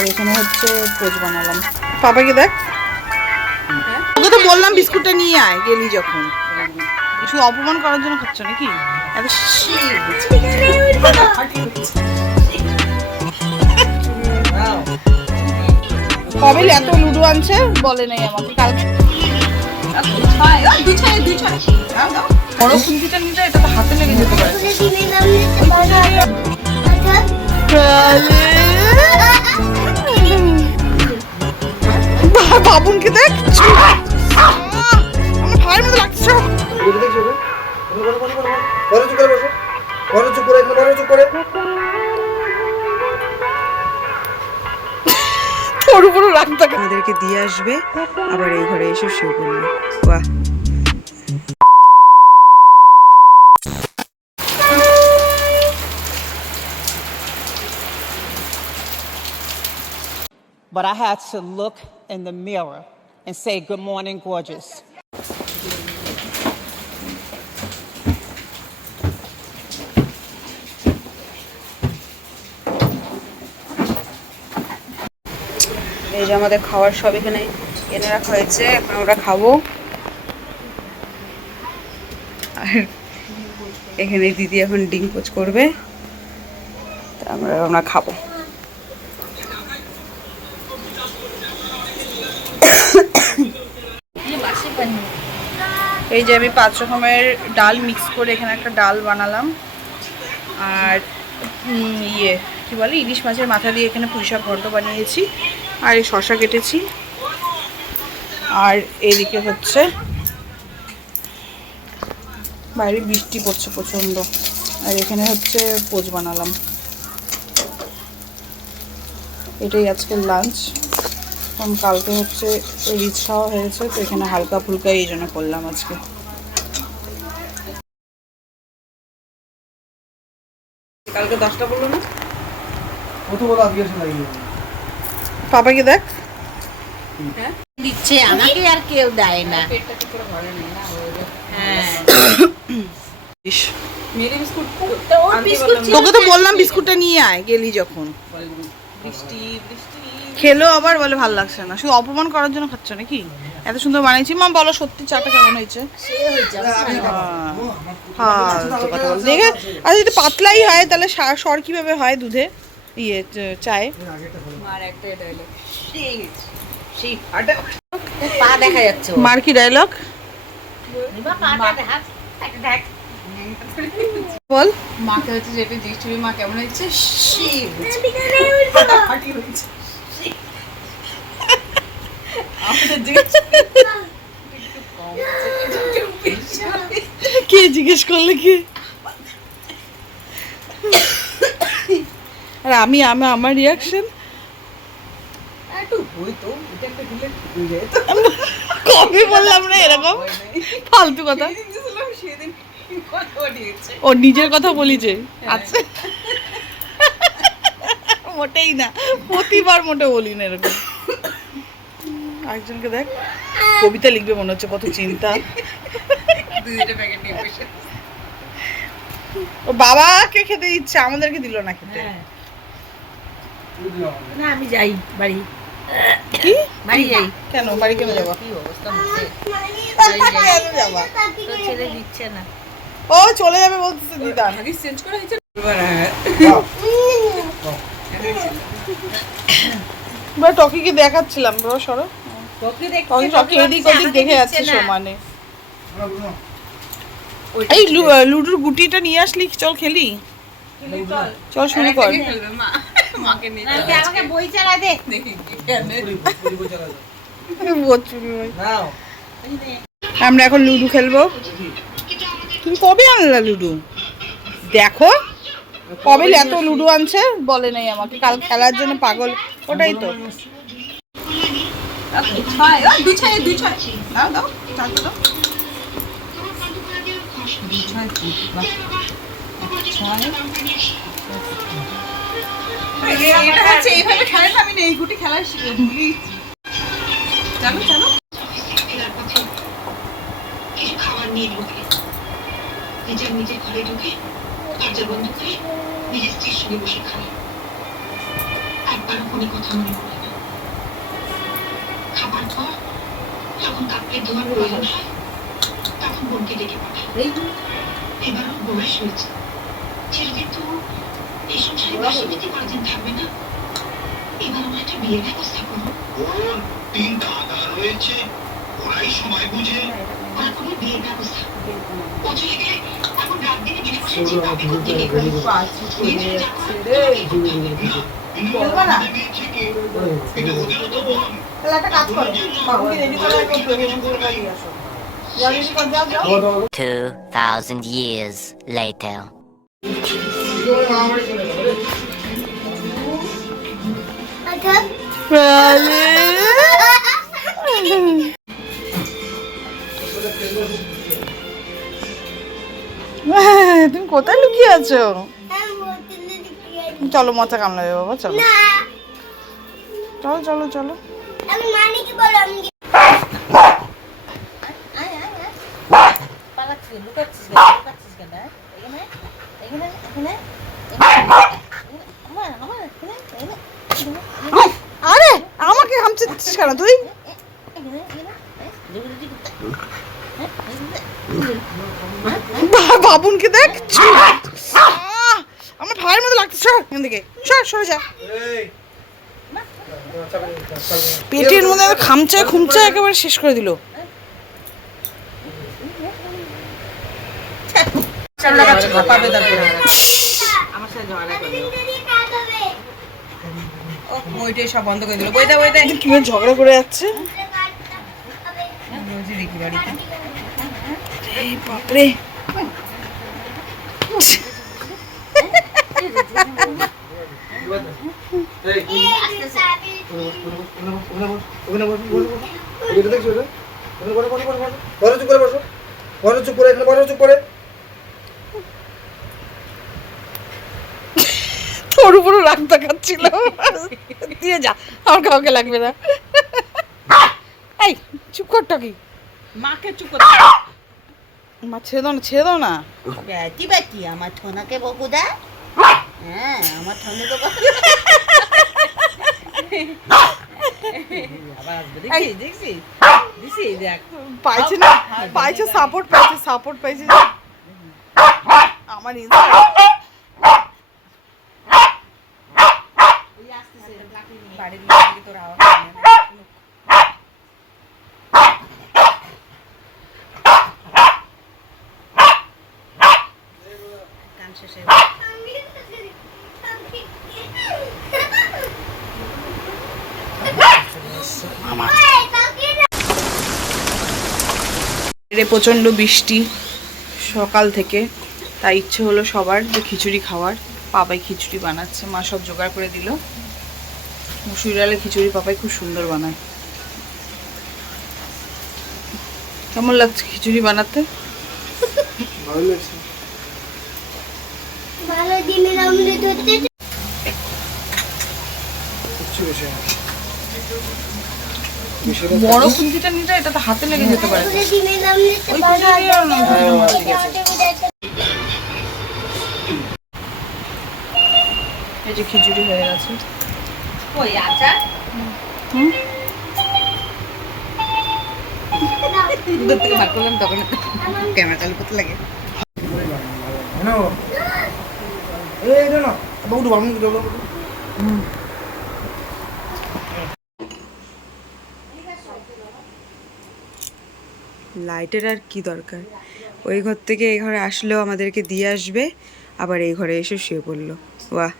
আর এখানে হচ্ছে পোচ বানালাম। পাপাকে দেখ, ওকে তো বললাম বিস্কুটটা নিয়ে আয় গেলি যখন। শুধু অপমান করার জন্য খাচ্ছ নাকি? এত কবে এত লুডো আনছে বলে নাই আমাকে কালকে। বড় খুন্তিটা নিতে, এটা তো হাতে লেগে যেতে পারে। বাবুনকে দেখ, আমার ভাইয়ের মতো লাগছে। আমাদেরকে দিয়ে আসবে, আবার এই ঘরে এসে শুয়ে পড়লো। বাহ, But I had to look in the mirror and say, "Good morning, gorgeous." এই যে আমাদের খাবার সব এখানে এনে রাখা হয়েছে, এখন ওরা খাবো। আর এখানে দিদি এখন ডিম পোচ করবে, আমরা খাবো। এই যে আমি 5 রকমের ডাল মিক্স করে এখানে একটা ডাল বানালাম। আর কি বলে, ইলিশ মাছের মাথা দিয়ে এখানে পুঁইশাক ঘন্ট বানিয়েছি। আর এই শসা কেটেছি। আর এদিকে হচ্ছে বাইরে বৃষ্টি পড়ছে প্রচণ্ড। আর এখানে হচ্ছে পোচ বানালাম। এটাই আজকের লাঞ্চ। কারণ কালকে হচ্ছে রিচ খাওয়া হয়েছে, তো এখানে হালকা ফুলকা এই জন্য করলাম আজকে। কালকে 10টা বললো না, পাপাকে দেখ দিচ্ছে, আমাকে আর কেউ দেয় না। তোকে তো বললাম বিস্কুটটা নিয়ে আয় গেলি যখন। খেলো আবার বলে ভালো লাগছে না, শুধু অপমান করার জন্য খাচ্ছ নাকি? এত সুন্দর বানিয়েছি। মা বলো সত্যি চাটা কেমন হয়েছে? দেখে আর যদি পাতলাই হয় তাহলে সর কিভাবে হয় দুধে, চায়ে? পা দেখা যাচ্ছে। মার কি ডায়লগ বল? মাকে হচ্ছে যেটা জিজ্ঞেস করি, মা কেমন হয়েছে? কে জিজ্ঞেস করলে কি? আর আমি আমার রিয়াকশন কবে বললাম না এরকম ফালতু কথা? ও নিজের কথা বলি যে, আচ্ছা মোটেই না, প্রতিবার মোটে বলি না এরকম। একজনকে দেখ, কবিতা লিখবে মনে হচ্ছে, কত চিন্তা। ও বাবাকে খেতে দিচ্ছে, আমাদেরকে দিল না খেতে। না আমি যাই বাড়ি। কি বাড়ি যাই? কেন বাড়ি কেন যাবো? কি অবস্থা হচ্ছে, যাবা? তো ছেলে দিচ্ছে না। ও চলে যাবে বলতেছে দিদা। চেঞ্জ করা হয়েছে। টকিকে দেখাচ্ছিলাম, সরো টকি এদিক ওদিক দেখে যাচ্ছে সমানে। এই লুডুর গুটিটা নিয়ে আসলি, চল খেলি, চল শুরু কর। আমাকে বই চালা দে। আমরা এখন লুডু খেলবো। তুমি কবে আনলা লুডু? দেখো কবে এত লুডো আনছে বলে নাই আমাকে, কাল খেলার জন্য পাগল। ওটাই তো এইভাবে খেলে আমি এই গুটি খেলা ভুলি। চলো চলো খাবার নিয়ে ঢুকে নিজের ঘরে ঢুকে দরজা বন্ধ করে নিজের স্ত্রীর সঙ্গে বসে খাবে। আর কারো ফোনে কথা মনে পড়ে না। খাবার পর যখন কাপড়ে ধোয়ার প্রয়োজন হয় তখন বোনকে ডেকে পাঠায়। এবার ওর বয়স হয়েছে, ছেলেদের তো এই সংসারে বেশি বেশি কয়েকদিন থাকবে না। এবার ওর একটা বিয়ের ব্যবস্থা করো। ওর 3টা আধার রয়েছে, ওরাই সময় বুঝে ওরা কোনো বিয়ের ব্যবস্থা। ও চলে গেলে এখন রাত দিনে বিনা পয়সা যে কাপড় করতে গিয়ে তাহলে একটা কাজ করো, বাবুকে রেডি করে রাখো, দিয়ে আসো। যাও রেডি কর, যাও যাও। 2,000 years later. তুমি কোথায় লুকিয়ে আছো? চলো মাথা কামড়াবে বাবা, চলো চলো চলো চলো। পালাচ্ছিস লুকাচ্ছিস কেন? লুকাচ্ছিস কেন? এখানে এখানে এখানে আমার আমার এখানে এখানে আরে আমাকে হামছিস কেন তুই? এখানে এখানে বাবুনকে দেখ, আমার ভাইয়ের মতো লাগছে। সর এখান থেকে, সর সরে যা। পেটের মধ্যে খামচায় খুমচায় একেবারে শেষ করে দিল। সব বন্ধ করে দিল। বই দে বই দে। কিভাবে ঝগড়া করে যাচ্ছে এই বাপরে। তোর উপরও রাগ দেখাচ্ছিল, দিয়ে যা, আমার কাউকে লাগবে না। এই চুপ কর টকি, মাকে চুপ কর। মা ছেড়ে দাও না, ছেড়ে দাও না। ব্যাটি ব্যাটি আমার ঠোনাকে বকু দা। হ্যাঁ আমার ঠোনাকে বকু। আবার আসবে, দেখছিস দেখছিস দেখছিস দেখ পাইছে না, পাইছে সাপোর্ট, পাইছে সাপোর্ট, পাইছে আমার ইনসাইড। বাড়ির লোকে তোর আওয়াজ শুনে না। গান শেষে প্রচণ্ড বৃষ্টি সকাল থেকে, তাই ইচ্ছে হলো সবার যে খিচুড়ি খাওয়ার। পাপাই খিচুড়ি বানাচ্ছে, মা সব জোগাড় করে দিল। মুসুরি ডালের খিচুড়ি পাপাই খুব সুন্দর বানায়। কেমন লাগছে খিচুড়ি বানাতে? ভালো লাগছে। ভালো ডিমের অমলেট হচ্ছে। কিচ্ছু বেশি না। বড় খুন্তিটা নিতে, এটা তো হাতে লেগে যেতে পারে। ডিমের অমলেট ওই খুন্তি দিয়ে আর না, খুন্তিটা মারা গেছে। এই যে খিচুড়ি হয়ে গেছে। ওই আচার দূর থেকে বার করলাম তখন ক্যামেরা চালু করতে লাগে। লাইটের আর কি দরকার, ওই ঘর থেকে এই ঘরে আসলেও আমাদেরকে দিয়ে আসবে, আবার এই ঘরে এসে শুয়ে পড়লো। বাহ।